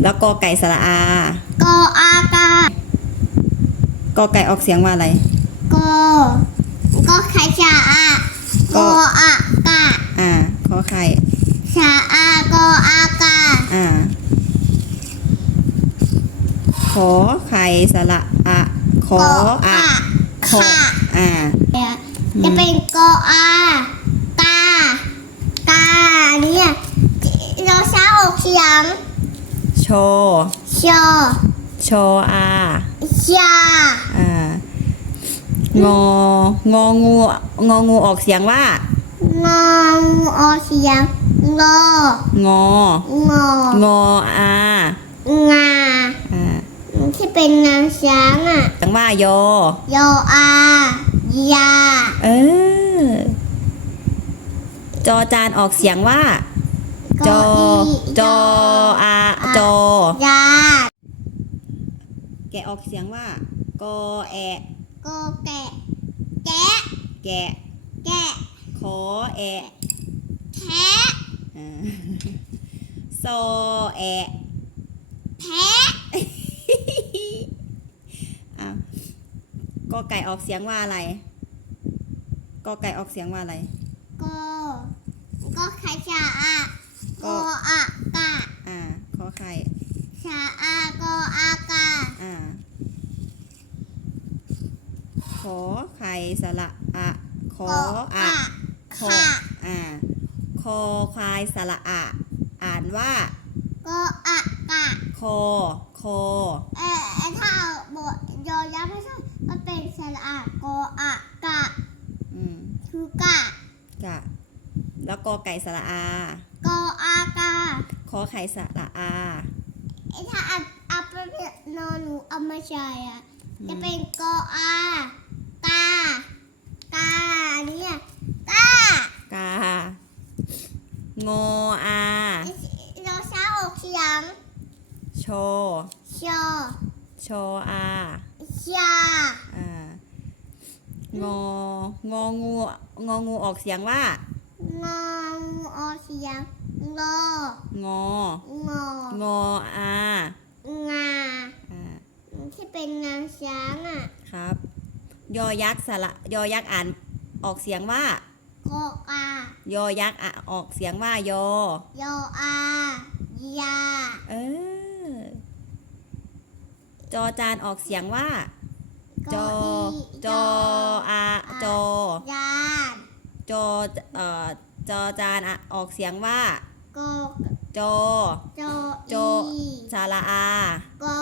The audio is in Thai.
แล้วกอไก่สระอา กออากากอไก่ออกเสียงว่าอะไร กอ กอไข่ชาอากออากาอ่าขอไข่ชาอากออากาอ่าขอไข่สระอะขออะขอค่ะอ่าจะเป็นกออากากาเนี่ยเราใช้ออกเสียง โชชอโชอาชาอ่างององูงองูออกเสียงว่างองูออกเสียงงองององออางาอ่าที่เป็นงาช้างอะเสียงว่ายอยออายาเออจอจานออกเสียงว่าจอจออาจอ ยา แกะ ออกเสียงว่ากอแอะกอแกะ แกะ แกะ แกะ ขอแอะแทะอ่าซอแอะแทะอะกอไก่ออกเสียงว่าอะไรกอไก่ออกเสียงว่าอะไร กอกอไข่ชาอากออากา อ่า ขอไข่ ชาอากออากา อ่า ขอไข่สระอะขออะขอค่ะอ่าคอควายสระอะอ่านว่ากออากาคอคอเอ่อถ้าเอาบทยอยักษ์ไม่ใช่มันเป็นสระอากออากะอืมคือกะกะแล้วกอไก่สระอากออากาขอไข่สระอาไอ้ถ้าอัดอัปเป็น นอนหนูเอามาใช้อะ จะเป็นกออากากาเนี่ยกากางออาเราใช้ออกเสียงโชชอโชอาชาอ่างององูงองูออกเสียงว่า งองูออกเสียงงองององออางาอ่าที่ เป็นงาช้างอะครับ ยอยักษ์สระยอยักษ์อ่านออกเสียงว่ากอกายอยักษ์อะออกเสียงว่ายอ ยออายาเออ จอจานออกเสียงว่า จอ จออาจอ ยานจอเอ่อจอจานอะออกเสียงว่ากอจอ โจโจอีสาระอากออาก